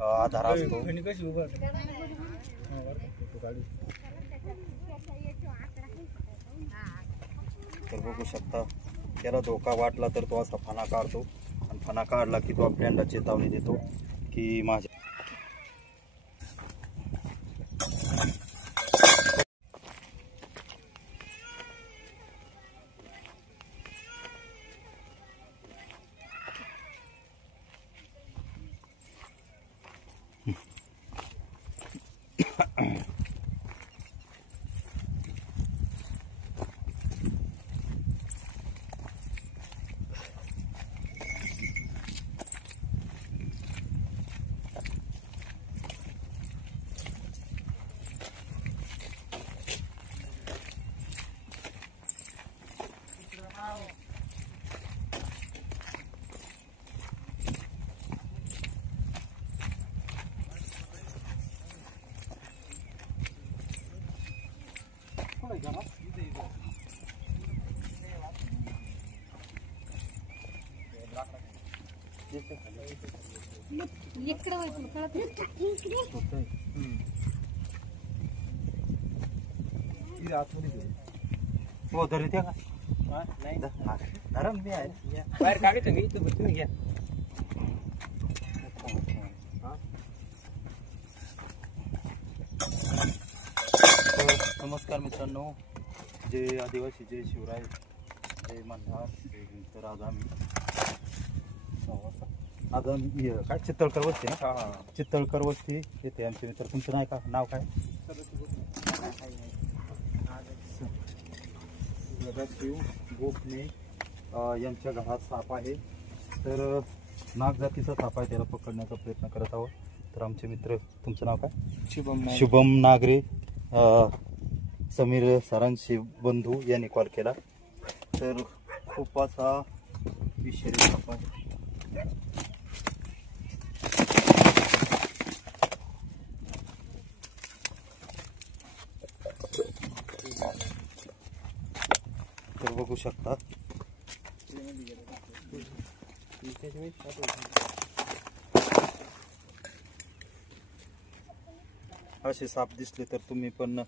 आधार असतो। तर बघू शकता त्याला धोका वाटला तर तो असा फणा काढतो आणि फणा काढला की तो आपल्याला चेतावणी देतो की माझ्या हो धरी त्या का धरण मी आहे बाहेर काढतो मी तुम्ही घ्या। नमस्कार मित्रांनो, जय आदिवासी, जय शिवराय, जय मल्हार। तर आज आम्ही काय चित्तळकर वस्ती ना, चित्तळकर वस्ती येते आमचे मित्र। तुमचं नाव काय? गोपने यांच्या घरात साप आहे, तर नाग जातीचा साप आहे, त्याला पकडण्याचा प्रयत्न करत आहोत। तर आमचे मित्र, तुमचं नाव काय? शुभम नागरे, समीर सरांचे बंधू यांनी कॉल केला। तर खूप असा विषारी साप आहे। तर बघू शकता असे साप दिसले तर तुम्ही पण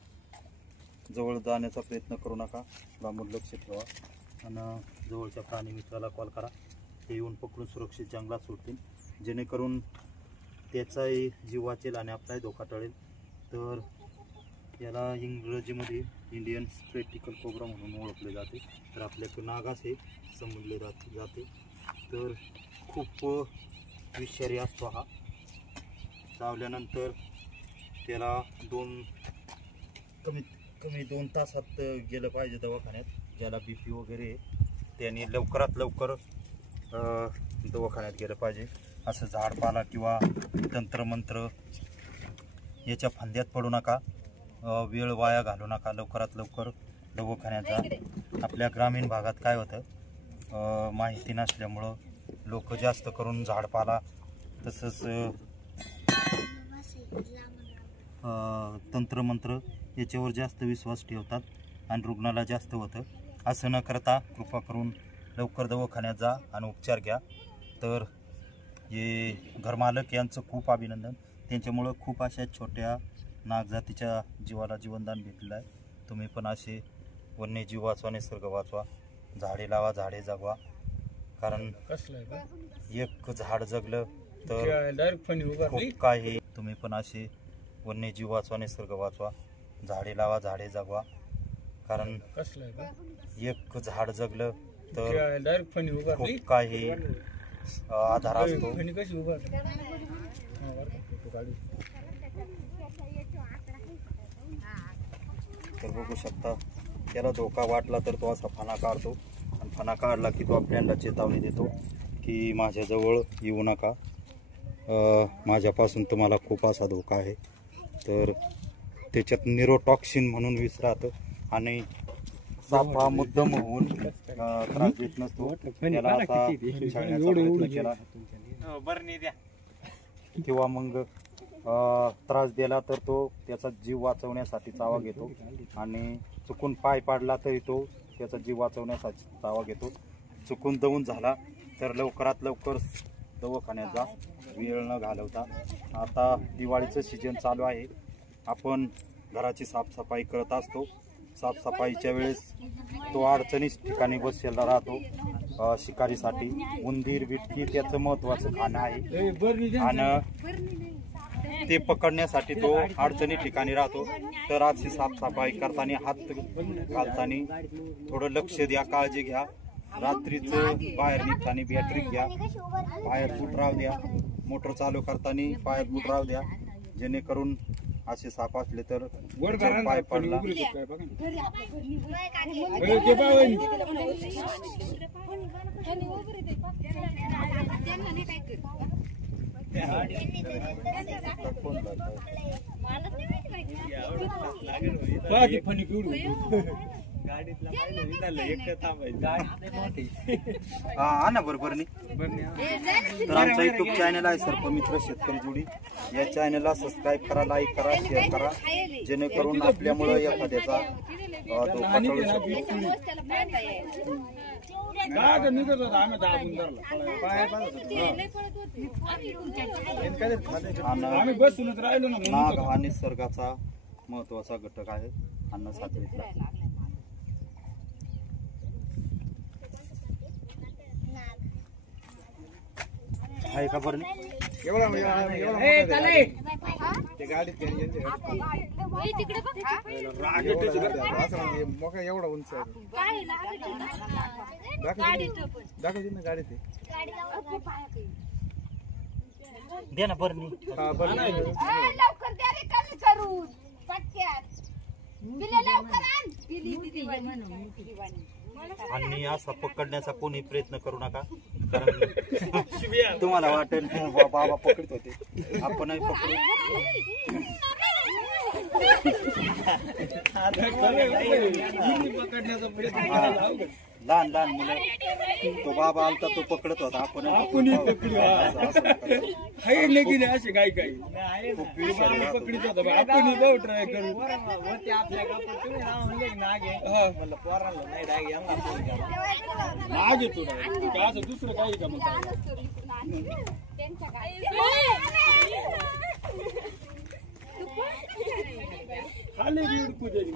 जवळ जाण्याचा प्रयत्न करू नका, लांबून लक्ष ठेवा आणि जवळच्या प्राणी मित्राला कॉल करा, ते येऊन पकडून सुरक्षित जंगलात सोडतील, जेणेकरून त्याचाही जीव वाचेल आणि आपलाही धोका टळेल। तर याला इंग्रजीमध्ये इंडियन स्पेटिकल कोब्रा म्हणून ओळखले जाते। तर आपल्याकडे नाग असे समजले जाते। तर खूप विषारी असतो हा। चावल्यानंतर त्याला कमीत कमी 2 तासात गेलं पाहिजे दवाखान्यात। ज्याला BP वगैरे त्यांनी लवकरात लवकर दवाखान्यात गेलं पाहिजे। असं झाडपाला किंवा तंत्रमंत्र याच्या फंद्यात पडू नका, वेळ वाया घालू नका, लवकरात लवकर दवाखान्यात जा। आपल्या ग्रामीण भागात काय होतं, माहिती नसल्यामुळं लोक जास्त करून झाडपाला तसंच तंत्रमंत्र याच्यावर जास्त विश्वास ठेवतात आणि रुग्णाला जास्त होतं। असं न करता कृपा करून लवकर दवाखान्यात जा आणि उपचार घ्या। तर हे घरमालक यांचं खूप अभिनंदन, त्यांच्यामुळं खूप अशा छोट्या नागजातीच्या जीवाला जीवनदान भेटलेलं आहे। तुम्ही पण असे वन्यजीव वाचवा, निसर्ग वाचवा, झाडे लावा, झाडे जगवा, कारण एक झाड जगलं तर खूप काही। तुम्ही पण असे वन्यजीव वाचवा, निसर्ग वाचवा, झाडे लावा, झाडे जगवा, कारण एक झाड जगलं तर खूप काही आधार असतो। तर बघू शकता त्याला धोका वाटला तर तो असा फणा काढतो आणि फणा काढला की तो आपल्याला चेतावणी देतो की माझ्याजवळ येऊ नका, माझ्यापासून तुम्हाला खूप असा धोका आहे। तर त्याच्यात न्यूरोटॉक्सिन म्हणून विष राहतं आणि साप हा मुद्दाम होऊन त्रास देत नसतो, त्याला असा छळण्याचा प्रयत्न केला किंवा मग त्रास दिला तर तो त्याचा जीव वाचवण्यासाठी चावा घेतो आणि चुकून पाय पाडला तरी तो त्याचा जीव वाचवण्यासाठी चावा घेतो। चुकून दवून झाला तर लवकरात लवकर दवाखान्यात जा, वेळ न घालवता आता दिवाळीचं सीजन चालू आहे. आपण घराची साफसफाई करत असतो. साफसफाईच्या वेळेस तो अडचणीच ठिकाणी बसलेला राहतो. शिकारीसाठी उंदीर बिटकी त्याचं महत्त्वाचं खाणं आहे आणि ते पकडण्यासाठी तो अडचणी ठिकाणी राहतो. तर अशी साफसफाई करताना हात घालताना थोडं लक्ष द्या, काळजी घ्या. रात्रीचं बाहेर निघताना बॅटरी घ्या, पायात बूट राहू द्या, मोटर चालू करताना पायात बूट राहू द्या, जेणेकरून असे साप असले तर पाय पडला. हा ना बरोबर नाही. तर आमचा युट्यूब चॅनल आहे सर्पमित्र शेतकरी जोडी. या चॅनलला सबस्क्राईब करा, लाईक करा, शेअर करा, जेणेकरून आपल्यामुळं एखाद्याचा धोका टळू शकतो. नाग हा निसर्गाचा महत्वाचा घटक आहे. अन्न सात्विक आहे का बरं नाही? एवढा उंच दे ना बरं आणि असा पकडण्याचा कोणी प्रयत्न करू नका, कारण तुम्हाला वाटेल बाबा पकडत होते, आपणही पकडू. लहान लहान मुलं तो बाबा आलता तो पकडत होता, आपण असे काही काही पकडीत होता आपण ट्राय करू. नाग येतो असं दुसरं काही का मग खाली बीड पुजारी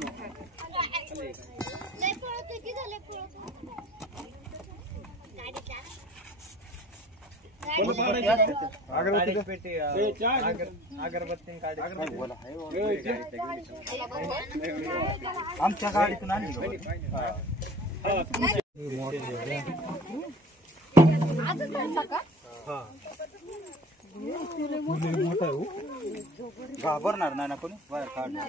आमच्या गाडीतून आणली. घाबरणार नाही ना कोणी बाहेर काढणार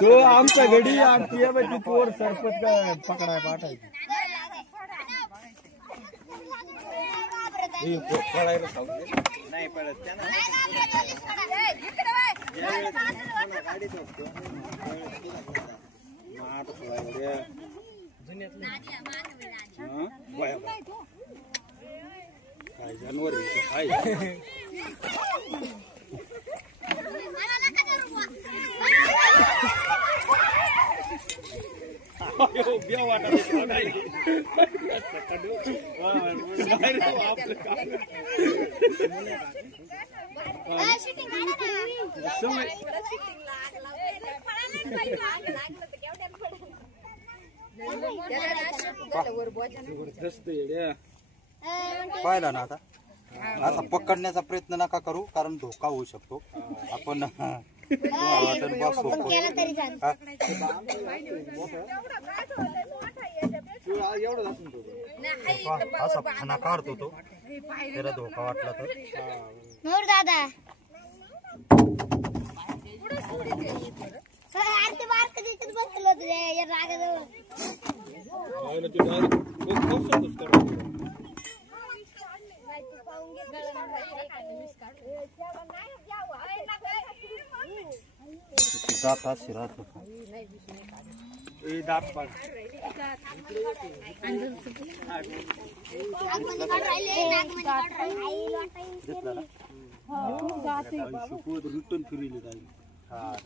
तो आमच्या घडी आमची तोर सरपत पकडाय पाठायची. नाही पडत त्यांना काय जानवर पाहिला ना आता. असा पकडण्याचा प्रयत्न नका करू, कारण धोका होऊ शकतो. आपण असा खाना काढतो तो, त्याला धोका वाटला तर दादा जात अशी राहत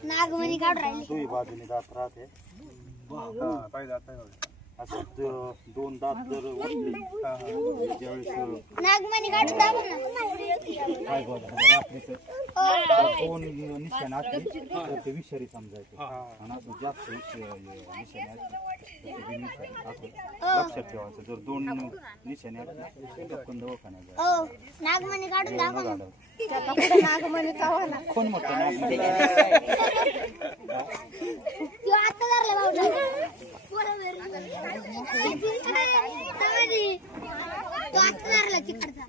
नागमणी काढ राहिली बाजूने जात राहते. असं दोन दात जर उठले ज्यावेळेस नागमणी काढून दाखव ना. काय बोला रात्रीचं दोन निशाणे असले तर ते विषारी समजायचे आणि असं जास्त निशाणे असले तर ते बिनविषारी असं लक्षात ठेवायचं. जर दोन निशाणे असले तर आपण दवाखान्यात जायचं. हो नागमणी काढून दाखव ना. नागमणी काढा ना. कोण म्हणतं नागमणी? तू आता धरले भाऊ. तू आता धरला तिकडचा.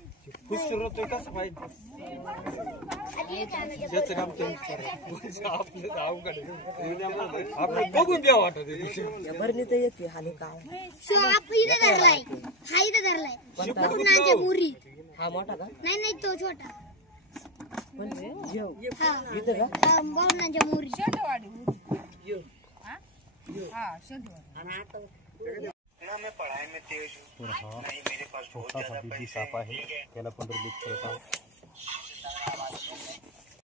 कसं पाहिजे त्याचं काम ते आपलं अवघड आपलं बघून द्या वाटत भरणीत येते हानी काय शो आप इथे धरलाय. हा इथे धरलाय. पूर्णांच्या मुरी. हा मोठा का नाही तो छोटा. म्हणजे येऊ हा इथं का पूर्णांच्या मुरी. तर हा छोटासा बीबी साप आहे, त्याला पण रिलीज करत आहोत.